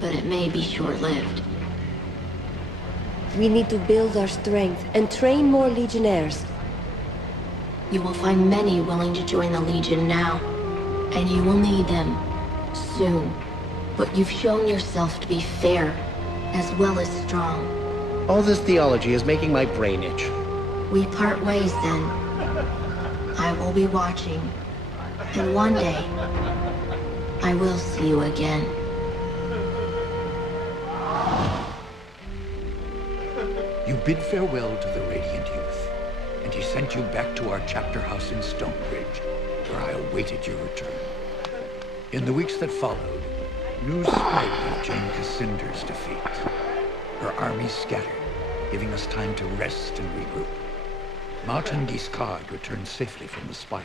but it may be short-lived. We need to build our strength and train more legionnaires. You will find many willing to join the Legion now, and you will need them soon. But you've shown yourself to be fair, as well as strong. All this theology is making my brain itch. We part ways then. I will be watching, and one day, I will see you again. You bid farewell to the Radiant Youth, and he sent you back to our chapter house in Stonebridge, where I awaited your return. In the weeks that followed, news spread of Jane Cassinder's defeat. Her army scattered, giving us time to rest and regroup. Martin Guiscard returned safely from the Spire,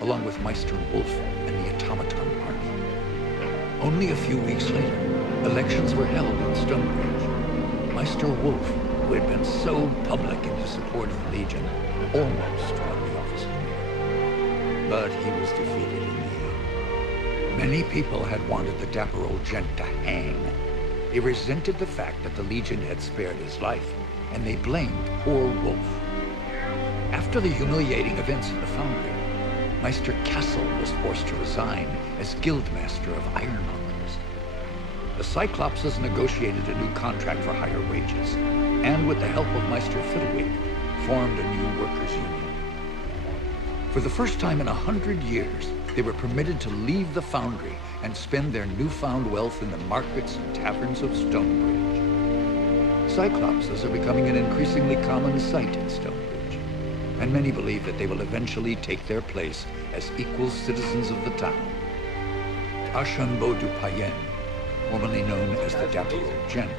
along with Meister Wolf and the Automaton army. Only a few weeks later, elections were held in Stonebridge. Meister Wolf, who had been so public in his support of the Legion, almost won the office of mayor. But he was defeated in the end. Many people had wanted the dapper old gent to hang. They resented the fact that the Legion had spared his life, and they blamed poor Wolf. After the humiliating events in the Foundry, Meister Castle was forced to resign as Guildmaster of Ironmongers. The Cyclopses negotiated a new contract for higher wages, and with the help of Meister Fiddlewig, formed a new workers' union. For the first time in 100 years, they were permitted to leave the Foundry and spend their newfound wealth in the markets and taverns of Stonebridge. Cyclopses are becoming an increasingly common sight in Stonebridge, and many believe that they will eventually take their place as equal citizens of the town. Archambault du Payen, formerly known as the Dapper Old Gent,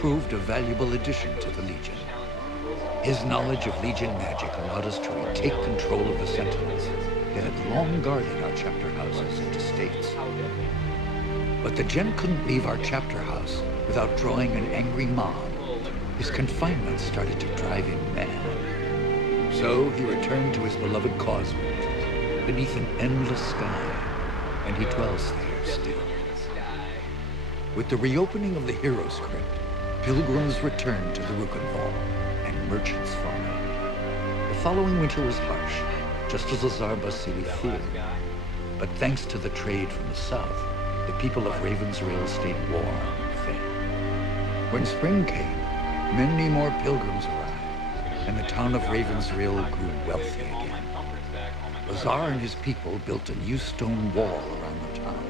proved a valuable addition to the Legion. His knowledge of Legion magic allowed us to retake control of the Sentinels that had long guarded our chapter houses and estates. But the Gent couldn't leave our chapter house without drawing an angry mob. His confinement started to drive him mad. So he returned to his beloved Causeway, beneath an endless sky, and he dwells there still. With the reopening of the Heroes Crypt, pilgrims returned to the Rukenval, and merchants followed. The following winter was harsh, just as Lazar Basili feared. But thanks to the trade from the south, the people of Ravensrill stayed warm and fed. When spring came, many more pilgrims arrived, and the town of Ravensrill grew wealthy again. Lazar and his people built a new stone wall around the town,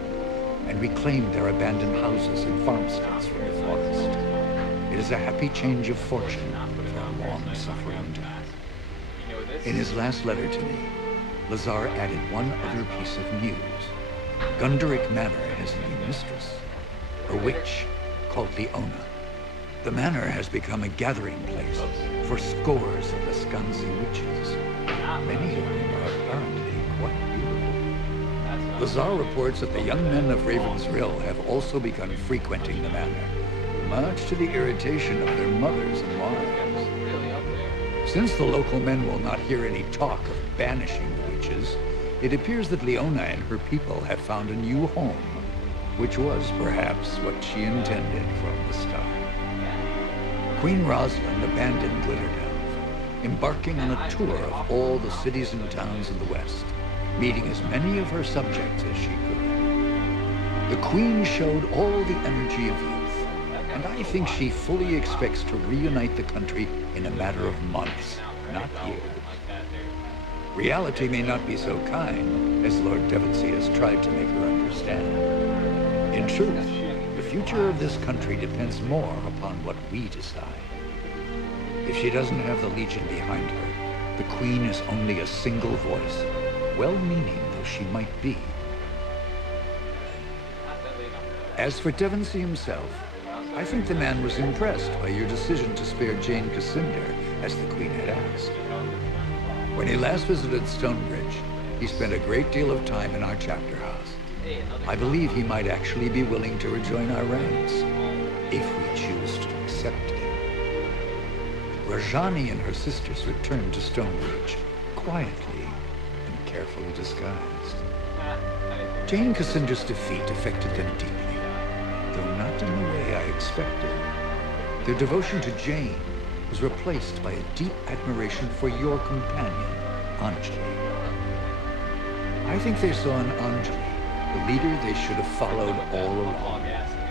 and reclaimed their abandoned houses and farmsteads from the forest. It is a happy change of fortune for a long-suffering town. In his last letter to me, Lazar added one other piece of news. Gunderic Manor has a new mistress, a witch called Leona. The manor has become a gathering place for scores of the Skansi witches, many of whom are apparently quite beautiful. Lazar reports that the young men of Ravensrill have also begun frequenting the manor, much to the irritation of their mothers and wives. Since the local men will not hear any talk of banishing the witches, it appears that Leona and her people have found a new home, which was perhaps what she intended from the start. Queen Rosalind abandoned Glitterdelve, embarking on a tour of all the cities and towns in the West, meeting as many of her subjects as she could. The Queen showed all the energy of youth, and I think she fully expects to reunite the country in a matter of months, not years. Reality may not be so kind, as Lord Devonsey has tried to make her understand. In truth, the future of this country depends more upon what we decide. If she doesn't have the Legion behind her, the Queen is only a single voice, well-meaning though she might be. As for Devonsey himself, I think the man was impressed by your decision to spare Jane Cassinder, as the Queen had asked. When he last visited Stonebridge, he spent a great deal of time in our chapter house. I believe he might actually be willing to rejoin our ranks, if we choose to accept him. Rajani and her sisters returned to Stonebridge, quietly and carefully disguised. Jane Cassinder's defeat affected them deeply, though not enough expected. Their devotion to Jane was replaced by a deep admiration for your companion, Anjali. I think they saw in Anjali the leader they should have followed all along,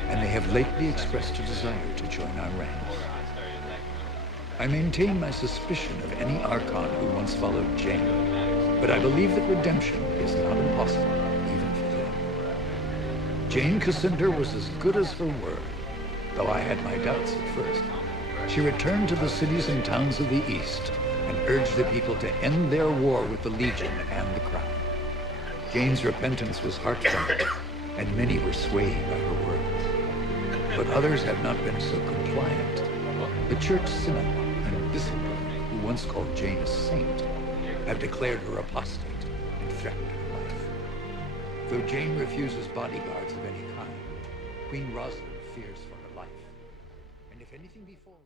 and they have lately expressed a desire to join our ranks. I maintain my suspicion of any Archon who once followed Jane, but I believe that redemption is not impossible, even for them. Jane Cassandra was as good as her word, though I had my doubts at first. She returned to the cities and towns of the East and urged the people to end their war with the Legion and the Crown. Jane's repentance was heartfelt, and many were swayed by her words. But others have not been so compliant. The Church Synod and Bishopric, who once called Jane a saint, have declared her apostate and threatened her life. Though Jane refuses bodyguards of any kind, Queen Rosalind fears for her life. And if anything befalls...